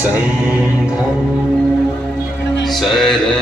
संघं शरणं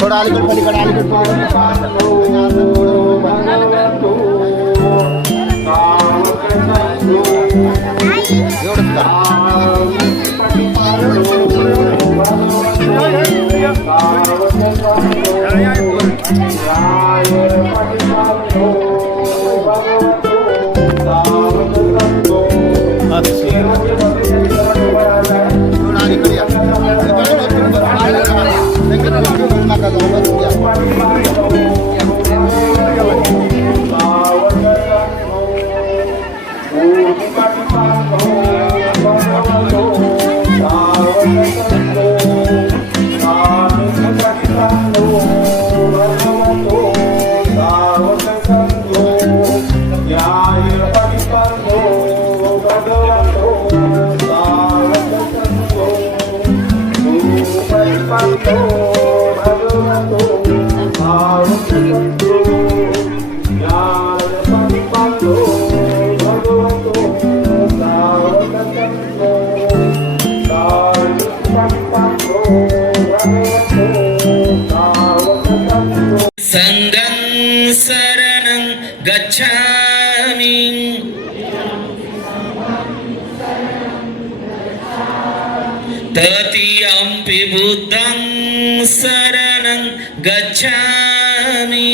थोडा अलीकडे पलीकडे संगं शरणं गच्छामि तृतीयंपि बुद्धं शरणं गच्छामि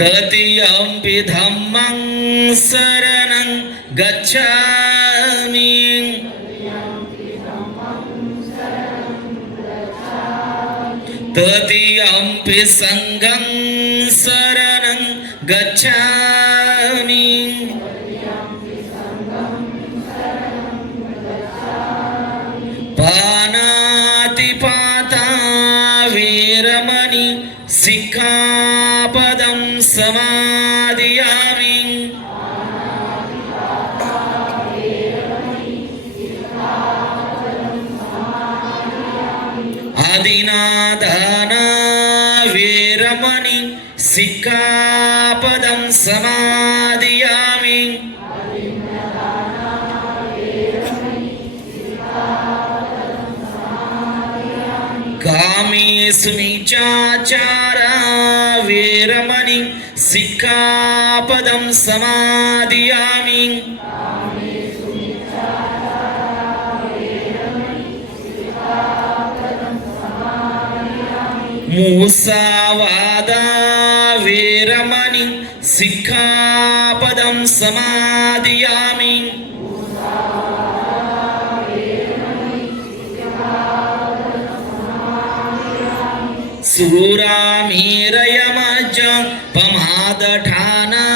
तृतीयंपि धम्मं शरणं गच्छामि तृतीयंपि संघं शरणं गच्छामि पानातिपाता वीरमणि सिक्खापदं समादियामि आदिनादाना वीरमणि सिक्खापदं समादियामि कामेषु नीचाचारा वीरमणि सिक्खापदं समादियामि मुसावादा वीरमणि सिक्खापदं समादियामि सूरामीरयमज पमादठाना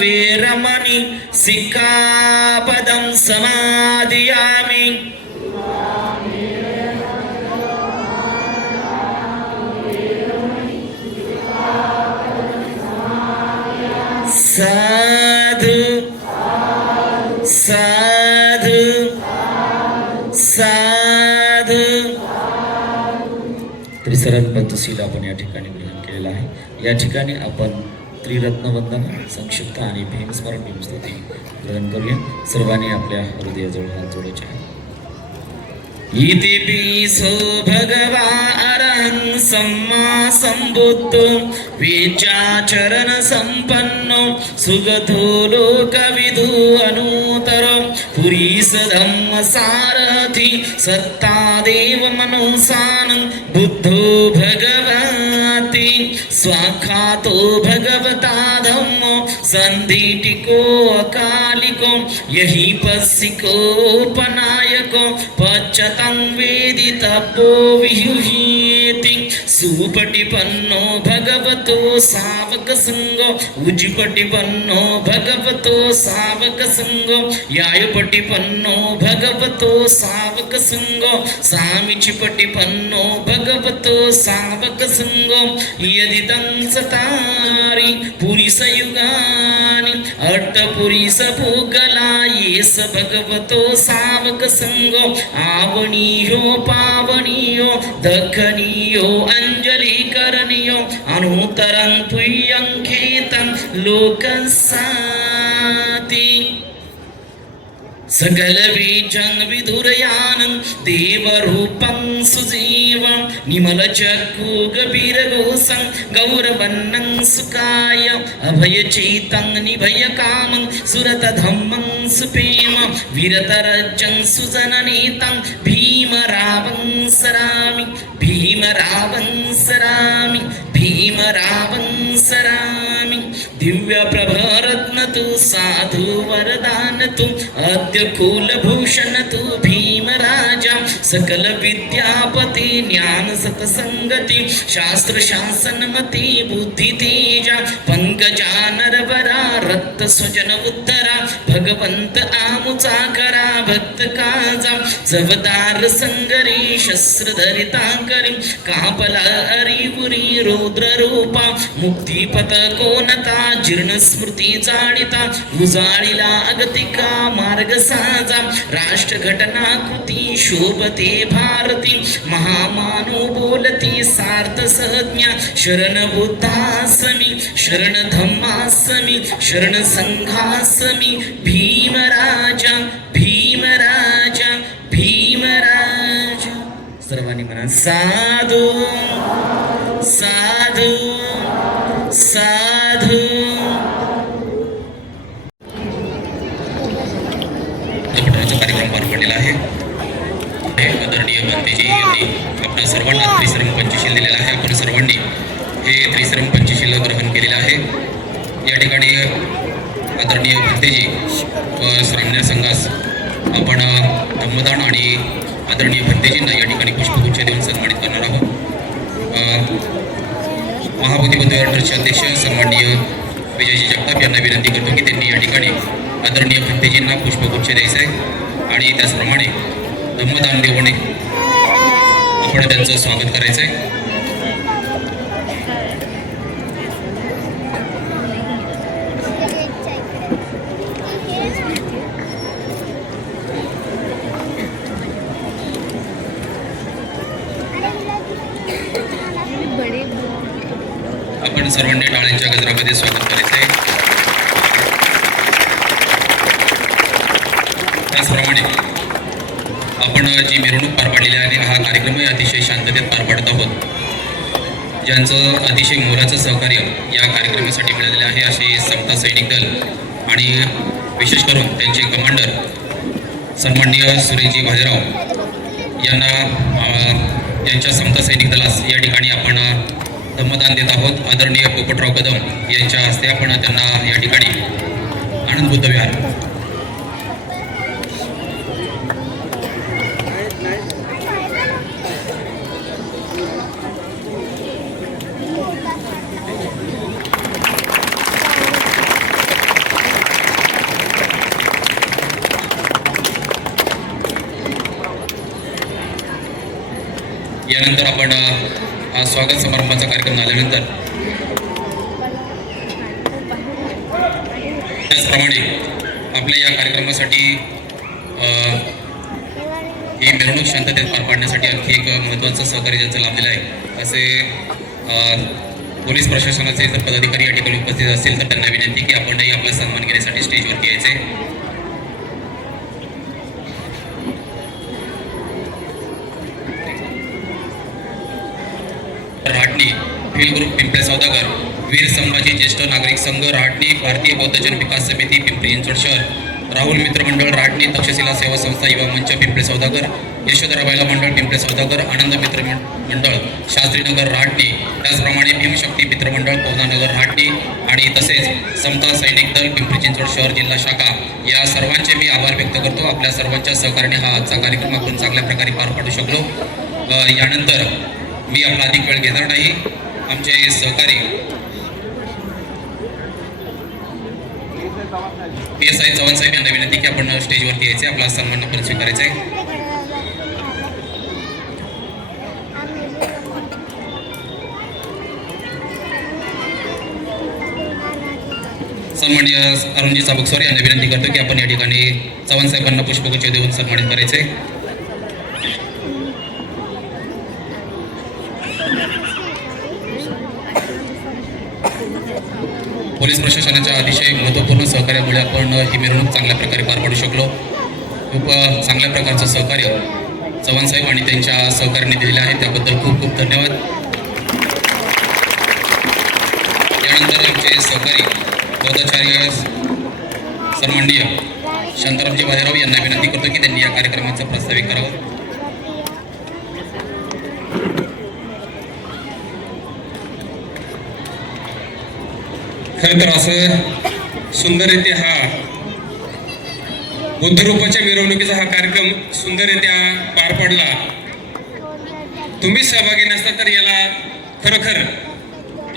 वीरमणि सिक्खापदं समादियामि साधु साधु साधु. त्रिसरण पंचशील आपण या ठिकाणी ग्रहण केलेला आहे. या ठिकाणी आपण त्रिरत्नवंदन संक्षिप्त आणि भीमस्मरण भीमस्तुती ग्रहण करूया. सर्वांनी आपल्या हृदयाजवळ हात जोडायचे आहे. इति पिसो भगवा अरहं सम्मा संबुद्धो विचाचरण संपन्नो सुगतो लोकविदु अनुतरो पुरीस धम्म सारथी सत्तादेव मनोसान बुद्धो भगवती स्वाखातो भगवता धम्मो संधिटिको अकालिको यही पस्सिकोपनायको पच्चतं वेदितव्यो विहुह्येति सुपटिपन्नो भगवतो सावक संगो उजिपटिपन्नो भगवतो सावक संगो यायुपटिपन्नो भगवतो सावक संगो सामिचिपटिपन्नो भगवतो सावक संगो यदिदं सतारि पुरिसयुगानि अट्टपुरी सभोगला येस भगवतो सावक संग आवणीयो पावणीयो दखनीयो अंजली करणीयो अनुतरं पुयं खेतं लोकसाती सकल बीजं विधुरयानं देवरूपं सुजीवं निमल चक्कु गभीरघोषं गौरवन्नं सुकाय अभयचेतं निभयकामं सुरतधम्मं सुप्रेम वीरतरजं सुजननेतं भीमरावं सरामि भीमरावं सरामि भीमरावं सरामि दिव्य प्रभरत्न तु साधु वरदान तु अद्य कुलभूषण तु भीमराजा सकल विद्यापति ज्ञान सतसंगति शास्त्र शासनमति बुद्धि तेजा पंकजा नरवरा रक्त स्वजन उद्धरा भगवंत आमुचा करा भक्त काजा जवदार संगरी शस्त्र धरिता करी कापला अरिपुरी रौद्र रूपा मुक्तिपथ कोणता जीर्ण स्मृती जाडिता उजाळीला अगतिका मार्ग साजा राष्ट्र घटना कृती शोभते भारती महामानो बोलती सार्थ सहज्ञा शरण बुद्धासमी शरण धम्मासमी शरण संघासमी भीमराजा भीमराजा भीमराजा सर्वांनी म्हणा साधू साधू साधू कार्यक्रम पार पडलेला आहे आदरणीय भंतेजी यांनी आपल्या सर्वांना त्रिश्रम पंचशील दिलेला आहे. आपण सर्वांनी हे त्रिश्रम पंचशील ग्रहण केलेलं आहे. या ठिकाणी आदरणीय भंतेजी व श्रामण्य संघास आपण धम्मदान आणि आदरणीय भंतेजींना या ठिकाणी पुष्पगुच्छ देऊन सन्मानित करणार आहोत. महाबोधी बंधुविहार ट्रस्टचे अध्यक्ष सन्माननीय विजयजी जगताप यांना विनंती करतो की त्यांनी या ठिकाणी आदरणीय भंतेजींना पुष्पगुच्छ द्यायचा आहे आणि त्याचप्रमाणे धम्मदान देऊन आपण त्यांचं स्वागत करायचं आहे. आपण सर्वांनी टाळ्यांच्या गजरामध्ये स्वागत करायचं आहे. त्याचप्रमाणे आपण जी मिरवणूक पार पाडलेली आहे हा कार्यक्रमही अतिशय शांततेत पार पाडत आहोत. ज्यांचं अतिशय मोलाचं सहकार्य या कार्यक्रमासाठी मिळालेले आहे असे समता सैनिक दल आणि विशेष करून त्यांचे कमांडर सन्माननीय सुरेशजी भाजीराव यांना यांच्या समता सैनिक दलास या ठिकाणी आपण धम्मदान देत आहोत. आदरणीय पोपटराव कदम यांच्या हस्ते आपण त्यांना या ठिकाणी आनंद बुद्ध विहार यानंतर आपण स्वागत समारंभाचा कार्यक्रम झाल्यानंतर त्याचप्रमाणे आपल्या या कार्यक्रमासाठी ही मिरवणूक शांततेत पार पाडण्यासाठी आणखी एक महत्त्वाचं सहकार्य ज्यांचं लाभलेलं आहे असे पोलीस प्रशासनाचे जर पदाधिकारी या ठिकाणी उपस्थित असतील तर त्यांना विनंती की आपणही आपला सन्मान घेण्यासाठी स्टेजवरती यायचे. राहटणी फिल ग्रुप पिंपळे सौदागर वीर संभाजी ज्येष्ठ नागरिक संघ राहटणी भारतीय बौद्ध जन विकास समिती पिंपरी चिंचवड शहर राहुल मित्र मंडळ राहटणी तक्षशिला सेवा संस्था युवा मंच पिंपळे सौदागर यशोधरा महिला मंडळ पिंपळे सौदागर आनंद मित्र मंडळ शास्त्रीनगर राहटणी त्याचप्रमाणे भीमशक्ती मित्रमंडळ पवनानगर राहटणी आणि तसेच समता सैनिक दल पिंपरी चिंचवड शहर जिल्हा शाखा या सर्वांचे मी आभार व्यक्त करतो. आपल्या सर्वांच्या सहकार्याने हा आजचा कार्यक्रम आपण चांगल्या प्रकारे पार पाडू शकलो. यानंतर मी आपला अधिक वेळ घेणार नाही. आमचे सहकारी PSI चव्हाण साहेब यांना विनंती की आपण स्टेजवरती यायचे आपला सन्मान आपण स्वीकारायचा आहे. सन्माननीय अरुणजी चाबुकस्वार यांना विनंती करतो की आपण या ठिकाणी चव्हाण साहेबांना पुष्पगुच्छ देऊन सन्मानित करायचे. पोलीस प्रशासनाच्या अतिशय महत्त्वपूर्ण सहकार्यामुळे आपण ही मिरवणूक चांगल्या प्रकारे पार पाडू शकलो. खूप चांगल्या प्रकारचं सहकार्य चव्हाण साहेब आणि त्यांच्या सहकार्याने दिलेले आहे, त्याबद्दल खूप खूप धन्यवाद. त्यानंतर आमचे सहकारी पदाचार्य सन्माननीय शांतारामजी भालेराव यांना विनंती करतो की त्यांनी या कार्यक्रमाचं प्रास्ताविक करावं. खरं तर असं सुंदररित्या हा बुद्धरूपाच्या मिरवणुकीचा हा कार्यक्रम सुंदररित्या पार पडला. तुम्ही सहभागी नसता तर याला खरोखर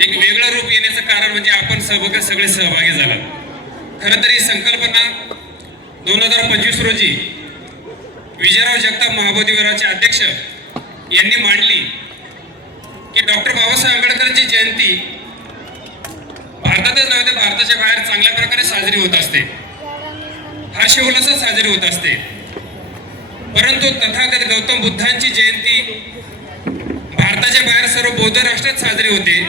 एक वेगळं रूप येण्याचं कारण म्हणजे आपण सगळे सहभागी झाला. खरं तर ही संकल्पना 2025 रोजी विजयराव जगताप महाबोधिविहाराचे अध्यक्ष यांनी मांडली की डॉक्टर बाबासाहेब आंबेडकरांची जयंती भारतातच नव्हे तर भारताच्या बाहेर चांगल्या प्रकारे साजरी होत असते, हर्षोल्लासात साजरी होत असते. परंतु तथागत गौतम बुद्धांची जयंती भारताच्या बाहेर सर्व बौद्ध राष्ट्रात साजरी होते.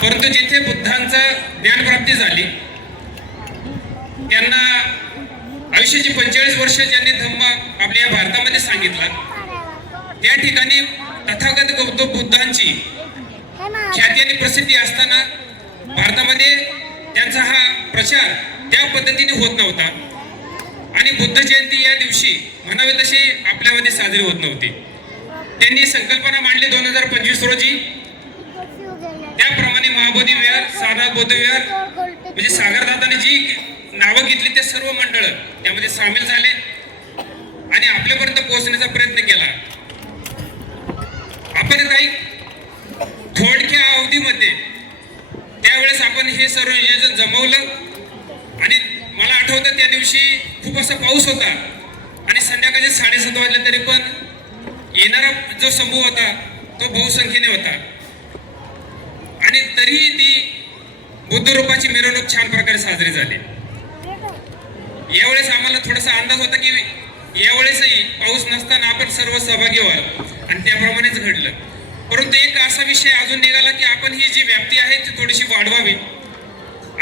परंतु जिथे बुद्धांचा ज्ञानप्राप्ती झाली, त्यांना आयुष्याची 45 वर्ष ज्यांनी धम्म आपल्या या भारतामध्ये सांगितला, त्या ठिकाणी तथागत गौतम बुद्धांची ख्याती आणि प्रसिद्धी असताना भारतामध्ये त्यांचा हा प्रचार त्या पद्धतीने होत नव्हता आणि बुद्ध जयंती या दिवशी म्हणावे तशी आपल्यामध्ये साजरी होत नव्हती. त्यांनी संकल्पना मांडली 2025 रोजी. त्याप्रमाणे महाबोधी विहार, सारनाथ बौद्ध विहार म्हणजे सागरदादाने जी नावं घेतली ते सर्व मंडळ त्यामध्ये सामील झाले आणि आपल्यापर्यंत पोहोचण्याचा प्रयत्न केला. आपण काही थोडक्या अवधीमध्ये त्यावेळेस आपण हे सर्व नियोजन जमवलं आणि मला आठवतं त्या दिवशी खूप असा पाऊस होता आणि संध्याकाळचे 7:30 वाजले तरी पण येणारा जो समूह होता तो बहुसंख्येने होता आणि तरीही ती बुद्धरूपाची मिरवणूक छान प्रकारे साजरी झाली. यावेळेस आम्हाला थोडासा अंदाज होता की यावेळेसही पाऊस नसताना आपण सर्व सहभागी व्हाल आणि त्याप्रमाणेच घडलं. परंतु एक असा विषय अजून निघाला की आपण ही जी व्याप्ती आहे ती थोडीशी वाढवावी.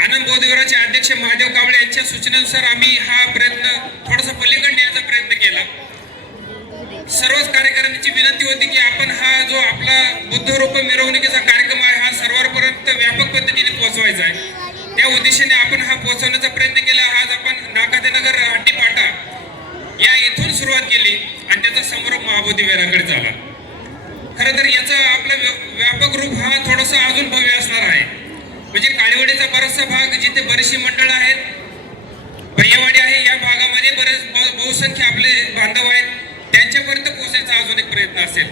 आनंद बौद्धविहाराचे अध्यक्ष महादेव कावळे यांच्या सूचनेनुसार आम्ही हा प्रयत्न थोडासा पलीकडे नेण्याचा प्रयत्न केला. सर्वच कार्यकर्त्यांची विनंती होती की आपण हा जो आपला बुद्धरूप मिरवणुकीचा कार्यक्रम आहे हा सर्वांपर्यंत व्यापक पद्धतीने पोहोचवायचा आहे. त्या उद्देशाने आपण हा पोहोचवण्याचा प्रयत्न केला. आज आपण नाकादेनगर हट्टीपाटा या इथून सुरुवात केली आणि त्याचा समारोप महाबोधी विहाराकडे झाला. खरं तर याचा आपला व्यापक रूप हा थोडासा अजून भव्य असणार आहे. म्हणजे काळीवाडीचा बराचसा भाग जिथे बरीचशी मंडळ आहेत, भैयावाडी आहे, या भागामध्ये बरेच बहुसंख्य आपले बांधव आहेत, त्यांच्यापर्यंत पोहोचायचा अजून एक प्रयत्न असेल.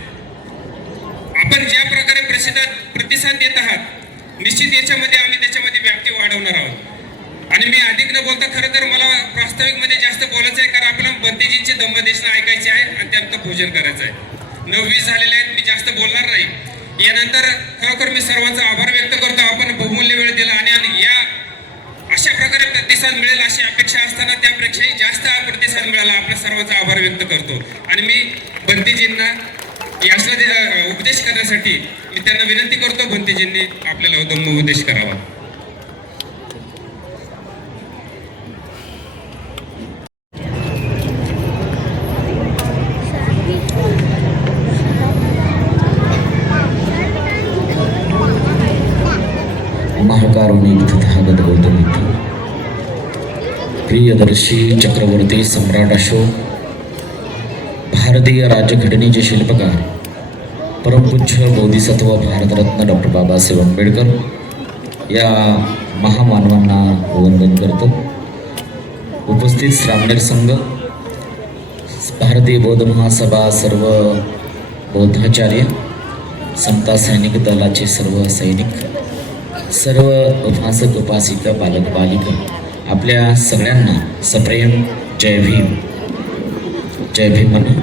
आपण ज्या प्रकारे प्रतिसाद देत आहात निश्चित याच्यामध्ये आम्ही त्याच्यामध्ये व्याप्ती वाढवणार आहोत. आणि मी अधिक न बोलता खरं तर मला प्रास्ताविकमध्ये जास्त बोलायचं आहे कारण आपल्याला बंतेजींचे दंबदेशना ऐकायचे आहे आणि त्यानंतर भोजन करायचं आहे. 9:20 झालेले आहेत, मी जास्त बोलणार नाही. यानंतर खरोखर मी सर्वांचा आभार व्यक्त करतो. आपण बहुमूल्य वेळ दिला आणि या अशा प्रकारे प्रतिसाद मिळेल अशी अपेक्षा असताना त्यापेक्षाही जास्त प्रतिसाद मिळाला. आपल्या सर्वांचा आभार व्यक्त करतो आणि मी बंतेजींना याचा उपदेश करण्यासाठी मी त्यांना विनंती करतो. बंतेजींनी आपल्याला उदम उपदेश करावा. महाकारुणिक तथागत गौतम बुद्ध, प्रियदर्शी चक्रवर्ती सम्राट अशोक, भारतीय राज्यघटनेचे शिल्पकार, परमपूज्य बोधिसत्व भारतरत्न डॉक्टर बाबासाहेब आंबेडकर या महामानवांना वंदन करतो. उपस्थित श्रामणेर संघ, भारतीय बौद्ध महासभा, सर्व बौद्धाचार्य, समता सैनिक दलाचे सर्व सैनिक, सर्व उपासक उपासिका, बालक बालिका, आपल्या सगळ्यांना सप्रेम जय भीम. जय भीम म्हणा.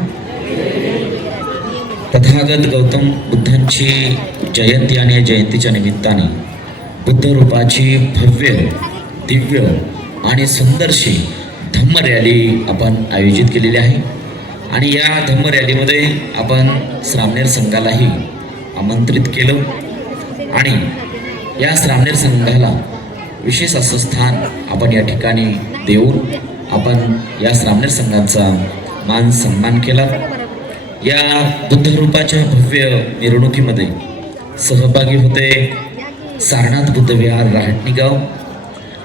तथागत गौतम बुद्धांची जयंती आणि जयंतीच्या निमित्ताने बुद्ध रूपाची भव्य दिव्य आणि सुंदरशी धम्म रॅली आपण आयोजित केलेली आहे आणि या धम्म रॅलीमध्ये आपण श्रामणेर संघालाही आमंत्रित केलं आणि या श्रामणेर संघाला विशेष असं स्थान आपण या ठिकाणी देऊन आपण या श्रामणेर संघाचा मान सन्मान केला। या बुद्धरूपाच्या भव्य मिरवणुकीमध्ये सहभागी होते सारनाथ बुद्धविहार राहटणी गाव,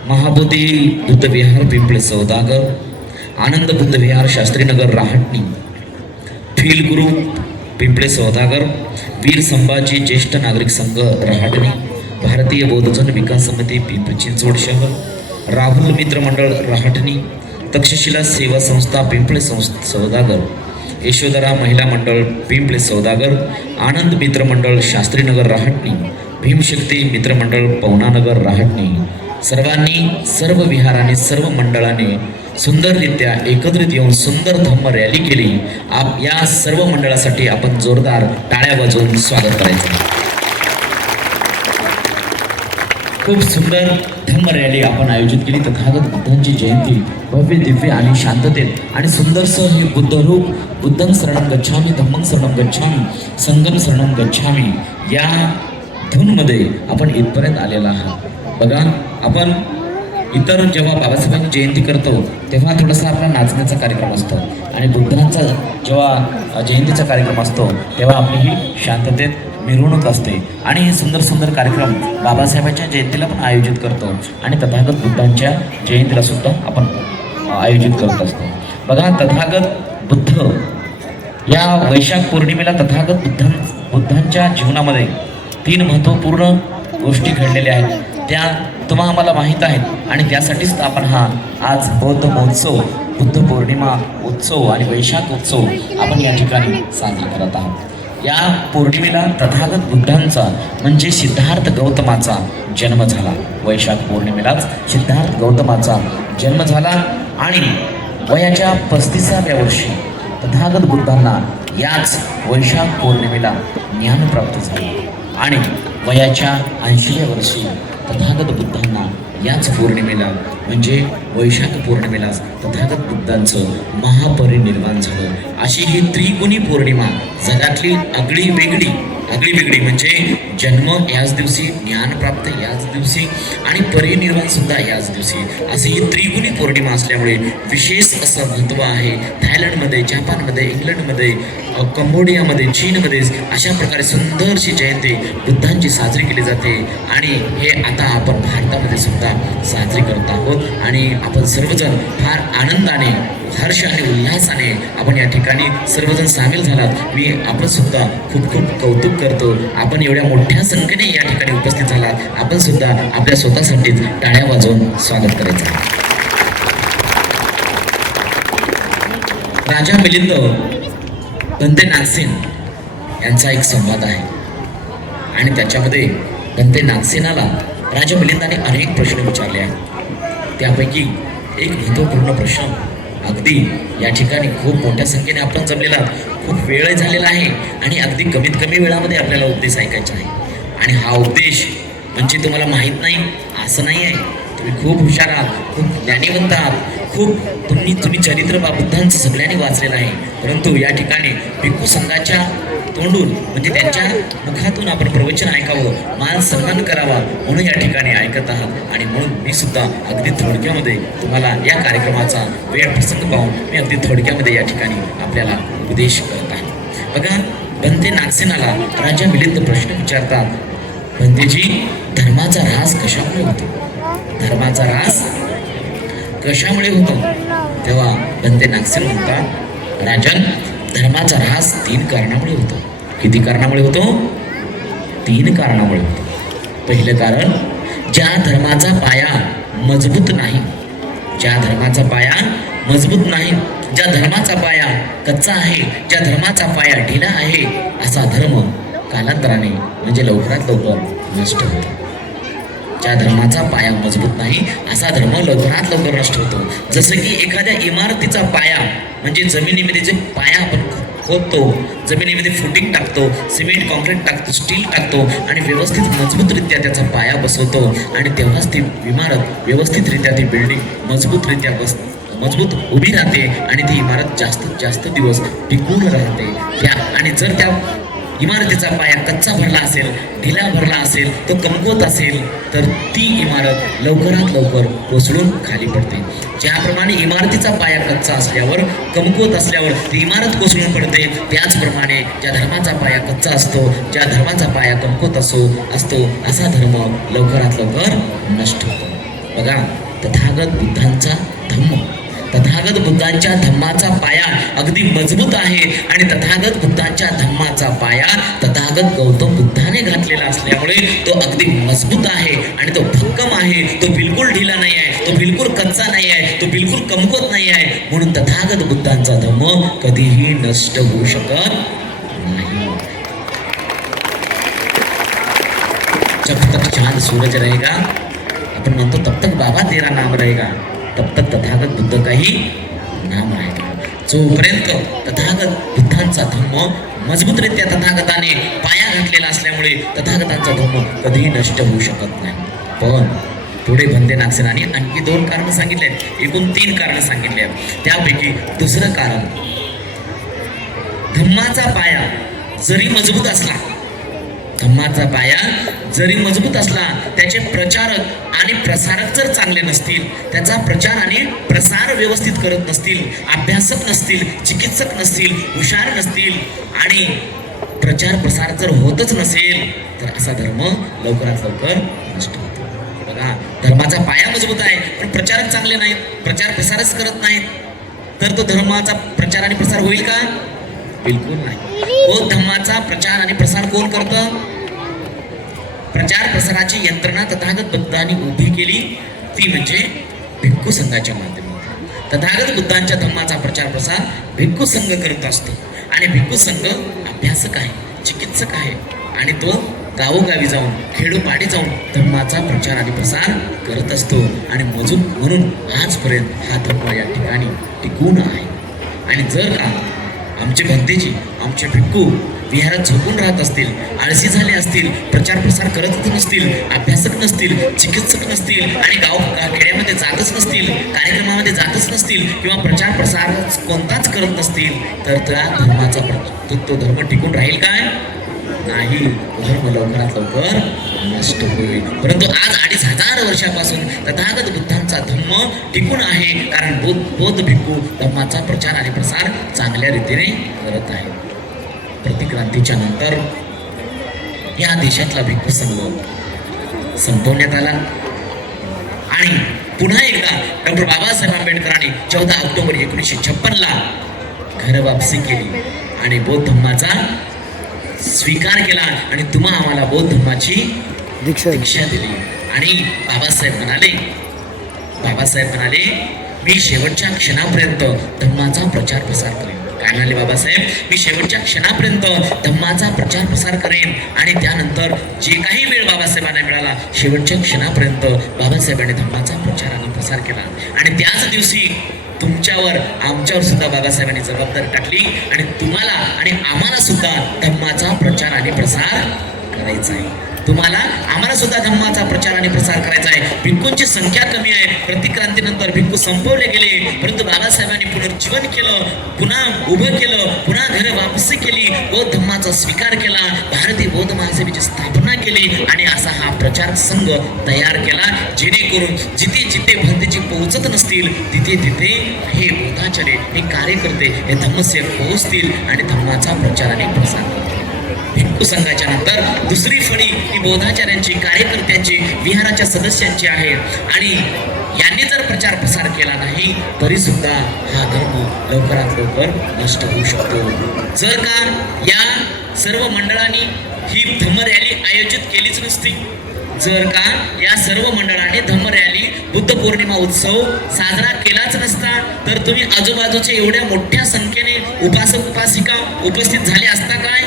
महाबोधी बुद्धविहार पिंपळे सौदागर, आनंद बुद्धविहार शास्त्रीनगर राहटणी, फील ग्रुप पिंपळे सौदागर, वीर संभाजी ज्येष्ठ नागरिक संघ राहटणी, भारतीय बौद्धजन विकास समिती पिंपरी चिंचवड शहर, राहुल मित्र मंडळ राहटणी, तक्षशिला सेवा संस्था पिंपळे सौदागर, यशोधरा महिला मंडळ पिंपळे सौदागर, आनंद मित्र मंडळ शास्त्रीनगर राहटणी, भीमशक्ती मित्र मंडळ पवनानगर राहटणी, सर्वांनी सर्व विहाराने सर्व मंडळाने सुंदररित्या एकत्रित येऊन सुंदर धम्म रॅली केली। या सर्व मंडळासाठी आपण जोरदार टाळ्या वाजवून स्वागत करायचं। खूप सुंदर धम्म रॅली आपण आयोजित केली। तथागत बुद्धांची जयंती भव्य दिव्य आणि शांततेत आणि सुंदरसं हे बुद्धरूप बुद्धं शरणं गच्छामी धम्मं शरणं गच्छामी संघं शरणं गच्छामी या धूनमध्ये आपण इथपर्यंत आलेला आहात। बघा, आपण इतर जेव्हा बाबासाहेबांची जयंती करतो तेव्हा थोडासा आपला नाचण्याचा कार्यक्रम असतो आणि बुद्धांचा जेव्हा जयंतीचा कार्यक्रम असतो तेव्हा आपली ही शांततेत मिरवणूक असते आणि हे सुंदर सुंदर कार्यक्रम बाबासाहेबांच्या जयंतीला पण आयोजित करतो आणि तथागत बुद्धांच्या जयंतीला सुद्धा आपण आयोजित करत असतो। बघा, तथागत बुद्ध या वैशाख पौर्णिमेला तथागत बुद्धांच्या जीवनामध्ये 3 महत्त्वपूर्ण गोष्टी घडलेल्या आहेत, त्या तुम्हा आम्हाला माहीत आहेत आणि त्यासाठीच आपण हा आज बौद्ध महोत्सव, बुद्ध पौर्णिमा उत्सव आणि वैशाख उत्सव आपण या ठिकाणी साजरा करत आहोत। या पौर्णिमेला तथागत बुद्धांचा म्हणजे सिद्धार्थ गौतमाचा जन्म झाला। वैशाख पौर्णिमेलाच सिद्धार्थ गौतमाचा जन्म झाला आणि वयाच्या 35व्या वर्षी तथागत बुद्धांना याच वैशाख पौर्णिमेला ज्ञान प्राप्त झाले आणि वयाच्या 80व्या वर्षी तथागत बुद्धांना याच पौर्णिमेला म्हणजे वैशाख पौर्णिमेलाच तथागत बुद्धांचं महापरिनिर्वाण झालं। अशी ही त्रिगुणी पौर्णिमा जगातली आगळी वेगळी म्हणजे जन्म याच दिवशी, ज्ञानप्राप्त याच दिवशी आणि परिनिर्वाण सुद्धा याच दिवशी, अशी ही त्रिगुणी पौर्णिमा असल्यामुळे विशेष असं महत्त्व आहे। थायलंडमध्ये, जपानमध्ये, इंग्लंडमध्ये, कंबोडियामध्ये, चीनमध्ये अशा प्रकारे सुंदरशी जयंती बुद्धांची साजरी केली जाते आणि हे आता आपण भारतामध्ये सुद्धा साजरी करत आहोत आणि आपण सर्वजण फार आनंदाने, हर्ष आणि उल्हासाने आपण या ठिकाणी सर्वजण सामील झालात। मी आपण सुद्धा खूप खूप कौतुक करतो। आपण एवढ्या मोठ्या संख्येने या ठिकाणी उपस्थित झालात। आपण सुद्धा आपल्या स्वतःसाठीच टाळ्या वाजवून स्वागत करायचं। राजा मिलिंद पंते नागसेन यांचा एक संवाद आहे आणि त्याच्यामध्ये पंते नागसेनाला राजा मिलिंदाने अनेक प्रश्न विचारले आहेत। त्यापैकी एक महत्त्वपूर्ण प्रश्न, अगदी या ठिकाणी खूप मोठ्या संख्येने आपण जमलेला, खूप वेळ झालेला आहे आणि अगदी कमीत कमी वेळामध्ये आपल्याला उपदेश ऐकायचा आहे आणि हा उपदेश म्हणजे तुम्हाला माहीत नाही असं नाही आहे। तुम्ही खूप हुशार आहात, खूप ज्ञानीवंत आहात, खूप तुम्ही चरित्र बुद्धांचं सगळ्यांनी वाचलेलं आहे, परंतु या ठिकाणी भिक्खू संघाच्या तोंडून म्हणजे त्यांच्या मुखातून आपण प्रवचन ऐकावं, मान सन्मान करावा म्हणून या ठिकाणी ऐकत आहात आणि म्हणून मी सुद्धा अगदी थोडक्यामध्ये तुम्हाला या कार्यक्रमाचा वेळ प्रसंग पाहून मी अगदी थोडक्यामध्ये या ठिकाणी आपल्याला उपदेश करत आहे। बघा, पंते नागसेनाला राजा मिलिंद प्रश्न विचारतात, पंतेजी, धर्माचा ऱ्हास कशामुळे होतो? धर्माचा ऱ्हास कशामुळे होतो? तेव्हा पंते नागसेन म्हणतात, राजन, धर्माचा ऱ्हास 3 कारणामुळे होतो। किती कारणामुळे होतो? 3 कारणामुळे होतो। पहिलं कारण, ज्या धर्माचा पाया मजबूत नाही, ज्या धर्माचा पाया मजबूत नाही, ज्या धर्माचा पाया कच्चा आहे, ज्या धर्माचा पाया ढिला आहे, असा धर्म कालांतराने म्हणजे लवकरात लवकर नष्ट होतो। ज्या धर्माचा पाया मजबूत नाही असा धर्म लवकरात लवकर नष्ट होतो। जसं की एखाद्या इमारतीचा पाया म्हणजे जमिनीमध्ये जे पाया आपण खोदतो, जमिनीमध्ये फुटिंग टाकतो, सिमेंट कॉन्क्रीट टाकतो, स्टील टाकतो आणि व्यवस्थित मजबूतरित्या त्याचा पाया बसवतो आणि तेव्हाच ती इमारत व्यवस्थितरित्या ती बिल्डिंग मजबूत उभी राहते आणि ती इमारत जास्तीत जास्त दिवस टिकून राहते. आणि जर त्या इमारतीचा पाया कच्चा भरला असेल, ढिला भरला असेल, तो कमकुवत असेल तर ती इमारत लवकरात लवकर कोसळून खाली पडते. ज्याप्रमाणे इमारतीचा पाया कच्चा असल्यावर, कमकुवत असल्यावर ती इमारत कोसळून पडते, त्याचप्रमाणे ज्या धर्माचा पाया कच्चा असतो, ज्या धर्माचा पाया कमकुवत असतो असा धर्म लवकरात लवकर नष्ट होतो. बघा, तथागत बुद्धांचा धम्म, तथागत बुद्धांच्या धम्माचा पाया अगदी मजबूत आहे आणि तथागत बुद्धांच्या धम्माचा पाया तथागत गौतम बुद्धाने घातलेला असल्यामुळे तो अगदी मजबूत आहे आणि तो भक्कम आहे. तो बिलकुल ढिला नाही आहे, तो बिलकुल कच्चा नाही आहे, तो बिलकुल कमकुवत नाही आहे. म्हणून तथागत बुद्धांचा धम्म कधीही नष्ट होऊ शकत नाही. जब तक चांद सूरज रहेगा, अपन म्हणतो तब तक बाबा तेरा नाम रहेगा, तब तक तथागत बुद्ध काही नाम रहेगा. जोपर्यंत तथागत बुद्धांचा धम्म मजबूतरित्या तथागताने पाया घातलेला असल्यामुळे तथागतांचा धम्म कधीही नष्ट होऊ शकत नाही. पण पुढे बंदे नागसेनाने आणखी 2 कारणं सांगितले आहेत, एकूण 3 कारणं सांगितले आहेत. त्यापैकी दुसरं कारण, धम्माचा पाया जरी मजबूत असला, धम्माचा पाया जरी मजबूत असला, त्याचे प्रचारक आणि प्रसारक जर चांगले नसतील, त्याचा प्रचार आणि प्रसार व्यवस्थित करत नसतील, अभ्यासक नसतील, चिकित्सक नसतील, हुशार नसतील आणि प्रचार प्रसार जर होतच नसेल तर असा धर्म लवकरात लवकर नष्ट होतो. बघा, धर्माचा पाया मजबूत आहे पण प्रचारक चांगले नाहीत, प्रचार प्रसारच करत नाहीत, तर तो धर्माचा प्रचार आणि प्रसार होईल का? बिलकुल नाही. तो धम्माचा प्रचार आणि प्रसार कोण करतं? प्रचार प्रसाराची यंत्रणा तथागत बुद्धांनी उभी केली, ती म्हणजे भिक्खू संघाच्या माध्यमातून. तथागत बुद्धांच्या धम्माचा प्रचार प्रसार भिक्खू संघ करत असतो आणि भिक्खू संघ अभ्यासक आहे, चिकित्सक आहे आणि तो गावोगावी जाऊन, खेडोपाडी जाऊन धम्माचा प्रचार आणि प्रसार करत असतो आणि म्हणून आजपर्यंत हा धम्म या ठिकाणी टिकून आहे. आणि जर का आमचे भंतेजी, आमचे भिक्खू विहारात झोपून राहत असतील, आळशी झाले असतील, प्रचार प्रसार करत नसतील, अभ्यासक नसतील, चिकित्सक नसतील आणि खेड्यामध्ये जातच नसतील, कार्यक्रमामध्ये जातच नसतील किंवा प्रचार प्रसार कोणताच करत नसतील तर त्या धर्माचा तो धर्म टिकून राहील काय? नाही. धर्म लवकरात लवकर नष्ट होईल. परंतु आज 2500 वर्षापासून तथागत बुद्धांचा धम्म टिकून आहे, कारण बौद्ध भिक्खू धम्माचा प्रचार आणि प्रसार चांगल्या रीतीने करत आहे. प्रतिक्रांतीच्या नंतर या देशातला भिक्खू संघ संपवण्यात आला आणि पुन्हा एकदा डॉक्टर बाबासाहेब आंबेडकरांनी 14 ऑक्टोबर 1956 घर वापसी केली आणि बौद्ध धम्माचा स्वीकार केला आणि तुम्हा आम्हाला बौद्ध धर्माची दीक्षा दिली. आणि बाबासाहेब म्हणाले मी शेवटच्या क्षणापर्यंत धम्माचा प्रचार प्रसार करेन. काय म्हणाले बाबासाहेब? मी शेवटच्या क्षणापर्यंत धम्माचा प्रचार प्रसार करेन. आणि त्यानंतर जे काही वेळ बाबासाहेबांना मिळाला, शेवटच्या क्षणापर्यंत बाबासाहेबांनी धम्माचा प्रचार आणि प्रसार केला. आणि त्याच दिवशी तुमच्यावर, आमच्यावर सुद्धा बाबासाहेबांनी जबाबदारी टाकली आणि तुम्हाला आणि आम्हाला सुद्धा धम्माचा प्रचार आणि प्रसार करायचा आहे. तुम्हाला आम्हाला सुद्धा धम्माचा प्रचार आणि प्रसार करायचा आहे. भिक्खूंची संख्या कमी आहे. प्रतिक्रांतीनंतर भिक्खू संपवले गेले, परंतु बाबासाहेबांनी पुनर्जीवन केलं, पुन्हा उभं केलं, पुन्हा घर वापसी केली, बौद्ध धम्माचा स्वीकार केला, भारतीय बौद्ध महासभेची स्थापना केली आणि असा हा प्रचार संघ तयार केला, जेणेकरून जिथे जिथे भंतेजी पोहोचत नसतील तिथे तिथे हे बौद्धाचार्य, हे कार्यकर्ते, हे धम्मसेवक पोहोचतील आणि धम्माचा प्रचार आणि प्रसार करतील. भिक्खू संघाच्या नंतर दुसरी फळी ही बौद्धाचार्यांची, कार्यकर्त्यांची, विहाराच्या सदस्यांची आहे आणि यांनी जर प्रचार प्रसार केला नाही तरी सुद्धा हा धर्म लवकरात लवकर नष्ट होऊ शकतो. जर का या सर्व मंडळांनी ही धम्म रॅली आयोजित केलीच नसती, जर का या सर्व मंडळांनी धम्म रॅली, बुद्ध पौर्णिमा उत्सव साजरा केलाच नसता तर तुम्ही आजूबाजूच्या एवढ्या मोठ्या संख्येने उपासक उपासिका उपस्थित झाले असता काय?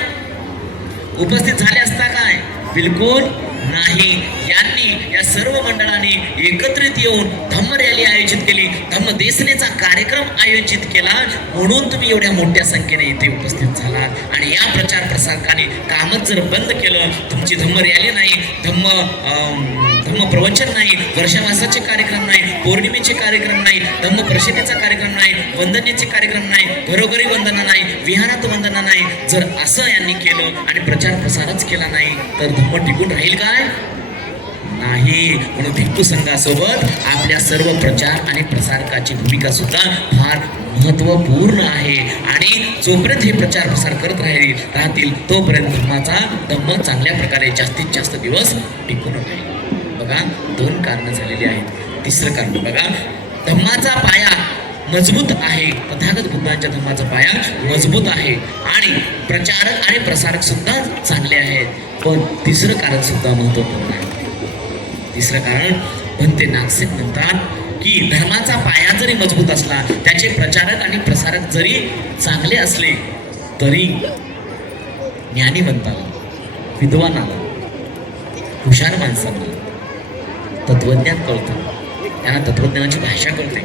बिलकुल नाही. यांनी या सर्व मंडळांनी एकत्रित येऊन धम्म रॅली आयोजित केली, धम्म देसनेचा कार्यक्रम आयोजित केला, म्हणून तुम्ही एवढ्या मोठ्या संख्येने इथे उपस्थित झालात. आणि या प्रचार प्रसारकाने कामच जर बंद केलं, तुमची धम्म रॅली नाही, धम्म प्रवचन नाही, वर्षावासाचे कार्यक्रम नाही, पौर्णिमेचे कार्यक्रम नाही, धम्म परिषदेचा कार्यक्रम नाही, वंदनेचे कार्यक्रम नाही, घरोघरी वंदना नाही, विहारात वंदना नाही, जर असं यांनी केलं आणि प्रचार प्रसारच केला नाही तर धम्म टिकून राहील काय? नाही. म्हणून भिक्खू संघासोबत आपल्या सर्व प्रचार आणि प्रसारकाची भूमिका सुद्धा फार महत्वपूर्ण आहे. आणि जोपर्यंत हे प्रचार प्रसार करत राहतील तोपर्यंत धम्म चांगल्या प्रकारे जास्तीत जास्त दिवस टिकून राहील. बघा, 2 कारणं झालेली आहेत. तिसरं कारण बघा, धम्माचा पाया मजबूत आहे. तथागत बुद्धांच्या धम्माचा पाया मजबूत आहे आणि प्रचारक आणि प्रसारक सुद्धा चांगले आहेत. पण तिसरं कारण सुद्धा महत्वपूर्ण आहे. तिसरं कारण पण ते नागसेन म्हणतात की धर्माचा पाया जरी मजबूत असला, त्याचे प्रचारक आणि प्रसारक जरी चांगले असले तरी ज्ञानीवंताला, विद्वानाला, हुशार माणसांना तत्वज्ञान कळतं, त्यांना तत्वज्ञानाची भाषा कळते,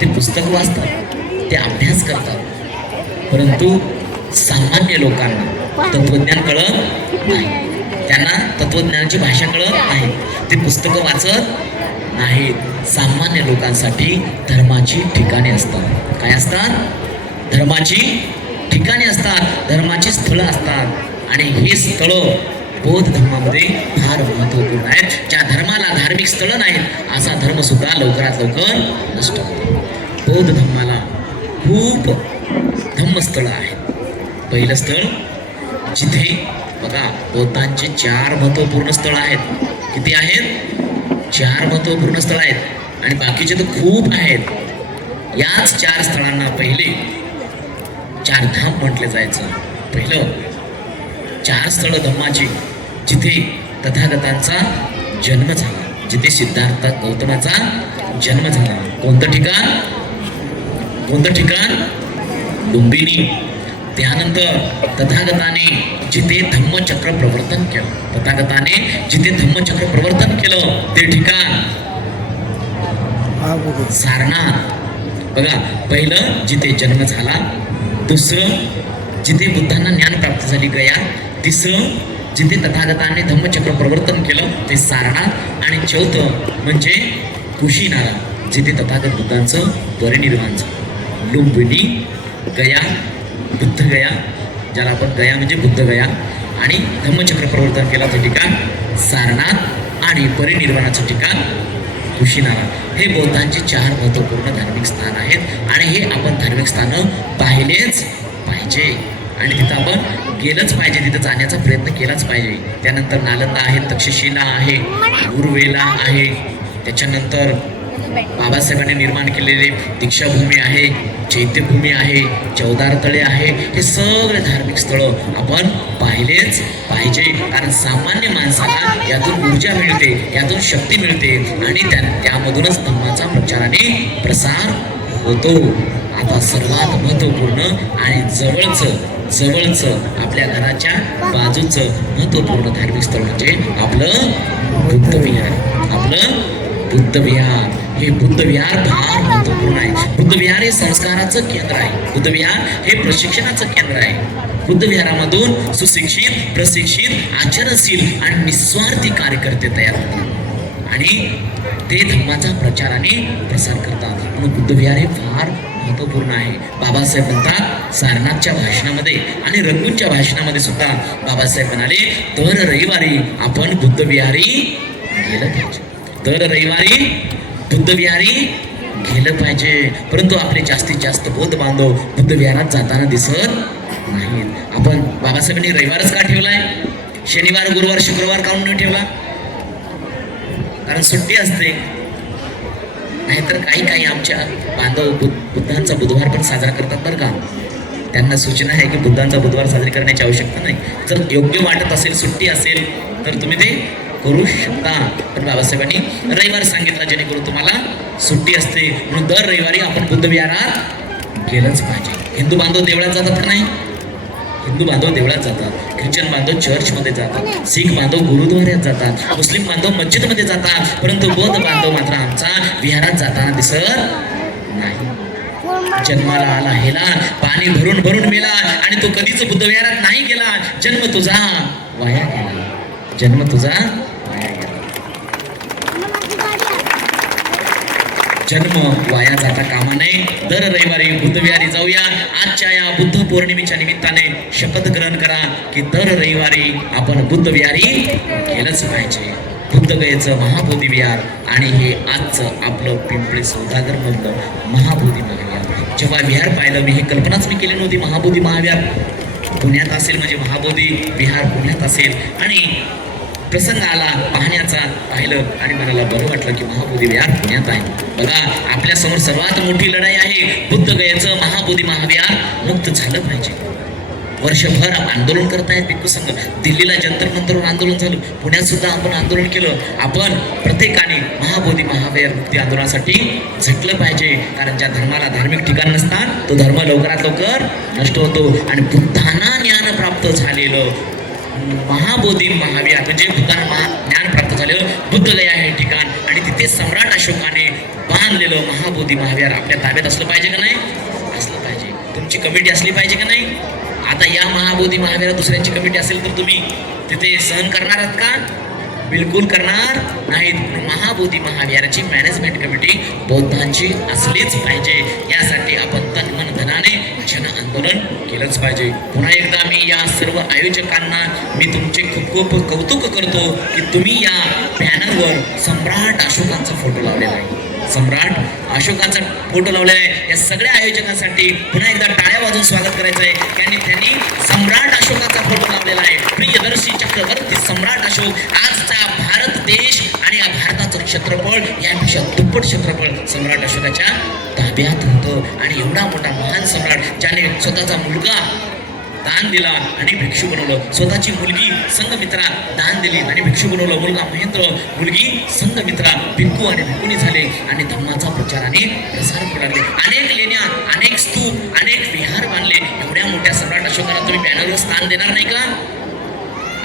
ते पुस्तक वाचतात, ते अभ्यास करतात. परंतु सामान्य लोकांना तत्वज्ञान कळत नाही, त्यांना तत्वज्ञानाची भाषा कळत नाही, ते पुस्तकं वाचत नाहीत. सामान्य लोकांसाठी धर्माची ठिकाणे असतात. काय असतात? धर्माची ठिकाणे असतात, धर्माची स्थळं असतात. आणि हे स्थळं बौद्ध धर्मामध्ये फार महत्वपूर्ण आहेत. ज्या धर्माला धार्मिक स्थळं नाहीत असा धर्म सुद्धा लवकरात लवकर नष्ट होतो. बौद्ध धर्माला खूप धम्मस्थळं आहेत. पहिलं स्थळ जिथे बघा, बौद्धांचे 4 महत्वपूर्ण स्थळ आहेत. किती आहेत? 4 महत्वपूर्ण स्थळ आहेत आणि बाकीचे तर खूप आहेत. याच 4 स्थळांना पहिले 4 धाम म्हटले जायचं. पहिलं 4 स्थळ धम्माची जिथे तथागतांचा जन्म झाला, जिथे सिद्धार्थ गौतमाचा जन्म झाला. कोणतं ठिकाण? कोणतं ठिकाण? लुंबिनी. त्यानंतर तथागताने जिथे धम्मचक्र प्रवर्तन केलं, तथागताने जिथे धम्मचक्र प्रवर्तन केलं ते ठिकाण सारनाथ. बघा, पहिलं जिथे जन्म झाला, दुसरं जिथे बुद्धांना ज्ञान प्राप्त झाली गया, तिसरं जिथे तथागताने धम्मचक्र प्रवर्तन केलं ते सारनाथ, आणि चौथं म्हणजे कुशीनारा, जिथे तथागत बुद्धांचं परिनिर्वाण झालं. लुंबिनी, गया, बुद्ध गया, ज्याला आपण गया म्हणजे बुद्ध गया, आणि धम्मचक्र प्रवर्तन केलं ते ठिकाण सारनाथ, आणि परिनिर्वाणाचं ठिकाण कुशीनारा. हे बौद्धांचे 4 महत्वपूर्ण धार्मिक स्थान आहेत आणि हे आपण धार्मिक स्थानं पाहिलेच पाहिजे आणि तिथं आपण गेलंच पाहिजे, तिथं जाण्याचा प्रयत्न केलाच पाहिजे. त्यानंतर नालंदा आहे, तक्षशिला आहे, गुरुवेला आहे, त्याच्यानंतर बाबासाहेबांनी निर्माण केलेले दीक्षाभूमी आहे, चैत्यभूमी आहे, चौदार तळे आहे. हे सगळे धार्मिक स्थळं आपण पाहिलेच पाहिजे, कारण सामान्य माणसाला यातून ऊर्जा मिळते, यातून शक्ती मिळते आणि त्यामधूनच धम्माचा प्रचार आणि प्रसार होतो. आता सर्वात महत्त्वपूर्ण आणि जवळचं आपल्या घराच्या बाजूचं महत्त्वपूर्ण धार्मिक स्थळ म्हणजे आपलं बुद्ध विहार. आपलं बुद्ध विहार, हे बुद्ध विहार फार महत्त्वपूर्ण आहे. बुद्ध विहार हे संस्काराचं केंद्र आहे. बुद्ध विहार हे प्रशिक्षणाचं केंद्र आहे. बुद्ध विहारामधून सुशिक्षित, प्रशिक्षित, आचरणशील आणि निस्वार्थी कार्यकर्ते तयार होतात आणि ते धर्माचा प्रचार आणि प्रसार करतात. म्हणून बुद्ध विहार हे फार महत्त्वपूर्ण आहे. बाबासाहेब म्हणतात सारनाथच्या भाषणामध्ये आणि रंगूनच्या भाषणामध्ये सुद्धा बाबासाहेब म्हणाले, दर रविवारी आपण बुद्ध विहारी गेलं पाहिजे. दर रविवारी बुद्ध विहारी गेलं पाहिजे. परंतु आपले जास्तीत जास्त बौद्ध बांधव बुद्ध विहारात जाताना दिसत नाहीत. आपण बाबासाहेबांनी रविवारच का ठेवलाय? शनिवार, गुरुवार, शुक्रवार काऊन न ठेवला? कारण सुट्टी असते. नाहीतर काही आमच्या बांधव बुद्धांचा बुधवार पण साजरा करतात बरं का. त्यांना सूचना आहे की बुद्धांचा बुधवार साजरी करण्याची आवश्यकता नाही. जर योग्य वाटत असेल, सुट्टी असेल तर तुम्ही ते करू शकता. पण बाबासाहेबांनी रविवार सांगितला जेणेकरून तुम्हाला सुट्टी असते. म्हणून दर रविवारी आपण बुद्ध विहारात गेलंच पाहिजे. हिंदू बांधव देवळात जातात का नाही? हिंदू बांधव देवळात जातात, ख्रिश्चन बांधव चर्चमध्ये जातात, शीख बांधव गुरुद्वाऱ्यात जातात, मुस्लिम बांधव मस्जिदमध्ये जातात, परंतु बौद्ध बांधव मात्र आमचा विहारात जाताना दिसत नाही. जन्माला आला हेला, पाणी भरून भरून मेला आणि तो कधीच बुद्ध विहारात नाही गेला. जन्म तुझा वाया गेला, जन्म तुझा वाया गेला. जन्म वाया जाता कामा नये. दर रविवारी बुद्धविहारी जाऊया. आजच्या या बुद्ध पौर्णिमेच्या निमित्ताने शपथ ग्रहण करा की दर रविवारी आपण बुद्धविहारी केलंच पाहिजे. बुद्धगयेचं महाबोधी विहार आणि हे आजचं आपलं पिंपळे सौदागर मधलं महाबोधी महाविहार. जेव्हा विहार पाहिलं मी, ही कल्पनाच मी केली नव्हती. महाबोधी महाविहार पुण्यात असेल म्हणजे महाबोधी विहार पुण्यात असेल, आणि प्रसंग आला पाहण्याचा, पाहिलं आणि मला बरं वाटलं की महाबोधी विहार पुण्यात आहे. बघा, आपल्या समोर सर्वात मोठी लढाई आहे. बुद्धगयेचं महाबोधी महाविहार मुक्त झालं पाहिजे. वर्षभर आंदोलन करतायत भिक्खू संघ. दिल्लीला जंतर मंतरवर आंदोलन झालं, पुण्यात सुद्धा आपण आंदोलन केलं. आपण प्रत्येकाने महाबोधी महाविहार मुक्ती आंदोलनासाठी झटलं पाहिजे. कारण ज्या धर्माला धार्मिक ठिकाण नसतात तो धर्म लवकरात लवकर नष्ट होतो. आणि बुद्धांना ज्ञान प्राप्त झालेलं महाबोधी महाविहार म्हणजे बुद्धांना ज्ञान प्राप्त झालेलं बुद्धगया हे ठिकाण आणि तिथे सम्राट अशोकाने बांधलेलं महाबोधी महाविहार आपल्या ताब्यात असलं पाहिजे का नाही? असलं पाहिजे. तुमची कमिटी असली पाहिजे का नाही? आता या महाबोधी महाविहारात दुसऱ्यांची कमिटी असेल तर तुम्ही तिथे सहन करणार आहात का? बिलकुल करणार नाहीत. महाबोधी महाविहाराची मॅनेजमेंट कमिटी बौद्धांची असलीच पाहिजे. यासाठी आपण तन मन धनाने जन आंदोलन केलंच पाहिजे. पुन्हा एकदा मी या सर्व आयोजकांना मी तुमचे खूप खूप कौतुक करतो की तुम्ही या बॅनरवर सम्राट अशोकांचा फोटो लावलेला आहे. सम्राट अशोकांचा फोटो लावलेला आहे. या सगळ्या आयोजकांसाठी पुन्हा एकदा टाळ्या वाजून स्वागत करायचं आहे. त्यांनी सम्राट अशोकाचा फोटो लावलेला आहे. प्रियदर्शी चक्रवर्ती सम्राट अशोक. आजचा भारत देश आणि या भारताचं क्षेत्रफळ यापेक्षा दुप्पट क्षेत्रफळ सम्राट अशोकाच्या ताब्यात होतं. आणि एवढा मोठा महान सम्राट ज्याने स्वतःचा मुलगा दान दिला आणि भिक्षू बनवलं, स्वतःची मुलगी संघमित्रा दान दिली आणि भिक्षू बनवलं, मुलगा महेंद्र, मुलगी संघमित्रा भिक्खू आणि भिक्खुनी झाले आणि धम्माचा प्रचार आणि प्रसार करू लागले. अनेक लेण्या, अनेक स्तूप, अनेक विहार बांधले. एवढ्या मोठ्या सम्राट अशोकाला तुम्ही बॅनरवर स्थान देणार नाही का?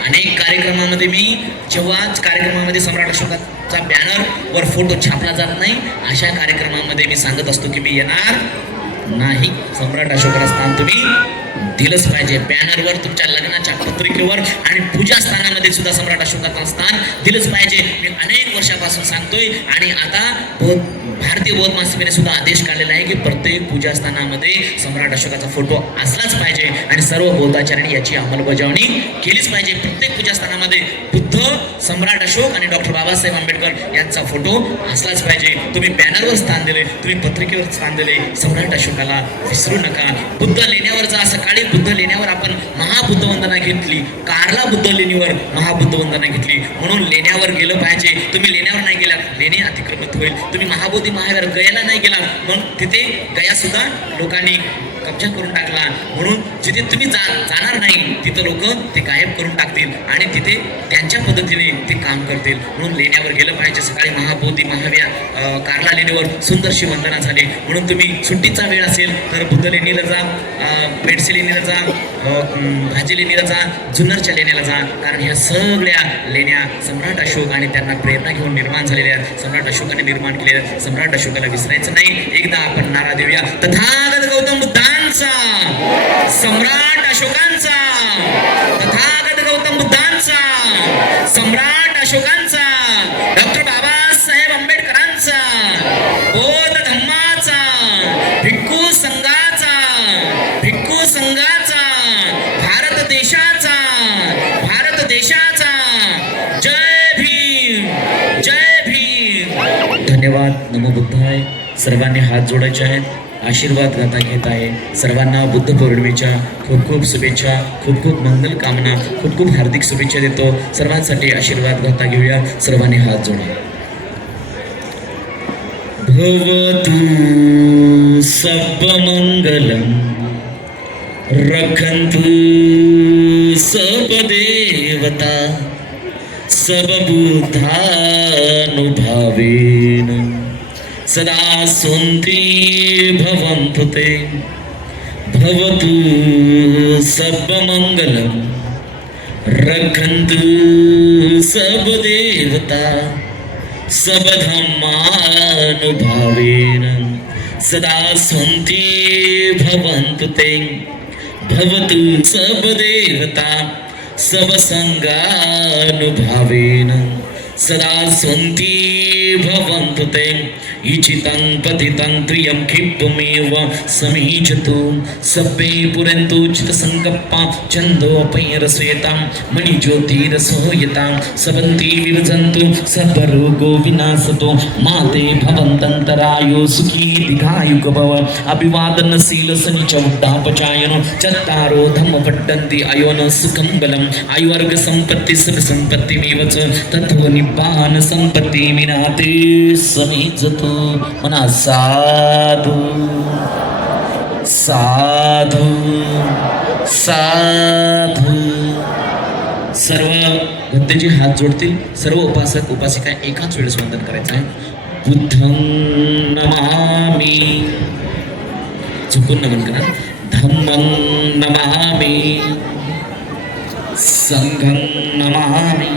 अनेक कार्यक्रमामध्ये मी जेव्हाच कार्यक्रमामध्ये सम्राट अशोकाचा बॅनरवर फोटो छापला जात नाही अशा कार्यक्रमामध्ये मी सांगत असतो की मी येणार नाही. सम्राट अशोकाला स्थान तुम्ही दिलंच पाहिजे. बॅनरवर, तुमच्या लग्नाच्या पत्रिकेवर आणि पूजास्थानामध्ये सुद्धा सम्राट अशोकाचं स्थान दिलंच पाहिजे. मी अनेक वर्षापासून सांगतोय आणि आता भारतीय बौद्ध महासभेने सुद्धा आदेश काढलेला आहे की प्रत्येक पूजास्थानामध्ये सम्राट अशोकाचा फोटो असलाच पाहिजे आणि सर्व बौद्धाचार्यांनी याची अंमलबजावणी केलीच पाहिजे. प्रत्येक पूजास्थानामध्ये बुद्ध, सम्राट अशोक आणि डॉक्टर बाबासाहेब आंबेडकर यांचा फोटो असलाच पाहिजे. तुम्ही बॅनरवर स्थान दिले, तुम्ही पत्रिकेवर स्थान दिले, सम्राट अशोकाला विसरू नका. बुद्ध लेण्यावर जा. सकाळी बुद्ध लेण्यावर आपण महाबुद्ध वंदना घेतली, कारला बुद्ध लेणीवर महाबुद्ध वंदना घेतली, म्हणून लेण्यावर गेलं पाहिजे. तुम्ही लेण्यावर नाही गेलात, लेणी अतिक्रमित होईल. तुम्ही महाबोधी महाविहार गयाला नाही गेलात, मग तिथे गया सुद्धा लोकांनी कब्जा करून टाकला. म्हणून जिथे तुम्ही जाणार नाही तिथं लोक ते गायब करून टाकतील आणि तिथे त्यांच्या पद्धतीने ते काम करतील. म्हणून लेण्यावर गेलं पाहिजे. सकाळी महाबोधी महाविहार कारला लेणीवर सुंदरशी वंदना झाली. म्हणून तुम्ही सुट्टीचा वेळ असेल तर बुद्ध लेणीला जा, पेडसे लेणीला जा, भाजी लेणीला जा, जुन्नरच्या लेण्याला जा. कारण ह्या सगळ्या लेण्या सम्राट अशोक आणि त्यांना प्रेरणा घेऊन निर्माण झालेल्या आहेत. सम्राट अशोकाने निर्माण केलेल्या. सम्राट अशोकाला विसरायचं नाही. एकदा आपण नारा देऊया, तथागत गौतम बुद्धांचा, सम्राट अशोकांचा, तथागत गौतम बुद्धांचा, सम्राट अशोकांचा, डॉक्टर बाबासाहेब आंबेडकरांचा, बौद्ध धम्माचा, भिक्खू संघाचा, भिक्खू संघाचा, भारत देशाचा, भारत देशाचा. जय भीम, जय भीम. धन्यवाद. नमो बुद्धाय. सर्वांनी हात जोडायचे आहेत. आशीर्वाद गाथा घेत आहे. सर्वांना बुद्ध पौर्णिमेच्या खूप खूप शुभेच्छा, खूप खूप मंगल कामना, खूप खूप हार्दिक शुभेच्छा देतो. सर्वांसाठी आशीर्वाद गाथा घेऊया. सर्वांनी हात जोडा. भवतु सर्वमंगलम रखन्तु सर्वदेवता सर्वबुद्धानुभावेन सदा सुन्दरी भवन्तु ते भवतु सर्वमङ्गलं रक्षन्तु सर्वदेवता सर्वधर्मानुभावेन सदा सन्ति भवन्तु ते भवतु सर्वदेवता सर्वसङ्गानुभावेन सदा सन्ति भवन्तु ते इचितं पतितं त्रियं क्षिप्रमेव समीचतु सप्पे पुरन्तु चित्तसङ्कप्पा छन्दोपैरश्वेतां मणिज्योतिरसोयतां सवन्ति विभजन्तु सर्वरोगो विनाशतो माते भवन्तन्तरायो सुखी दीर्घायुः भव अभिवादनशीलसनिच उद्धापचायनो चत्तारो धम्म पट्टन्ति अयोन सुखं बलम् आयुर्वर्ग सम्पत्ति सर्व सम्पत्तिमेव च ततो निब्बान सम्पत्ति विनाते समीजतु मना साधु साधु साधु. सर्व भक्तांचे हात जोडतील. सर्व उपासक उपासिका एकाच वेळेस वंदन करायचं आहे. बुद्धं नमामि चुकून नमन करा. धम्मं नमामि संघं नमामि.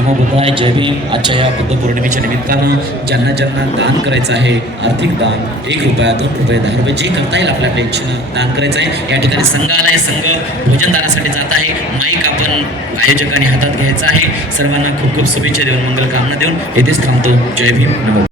नमो बुद्धाय. जय भीम. आजच्या या बुद्ध पौर्णिमेच्या निमित्तानं ज्यांना ज्यांना दान करायचं आहे, आर्थिक दान 1 रुपया 2 रुपये 10 रुपये जे करता येईल आपल्या इच्छेनं दान करायचं आहे. या ठिकाणी संघ आलाय. संघ भोजनदानासाठी जात आहे. माईक आपण आयोजकांनी हातात घ्यायचा आहे. सर्वांना खूप खूप शुभेच्छा देऊन मंगल कामना देऊन येथेच थांबतो. जय भीम. नमो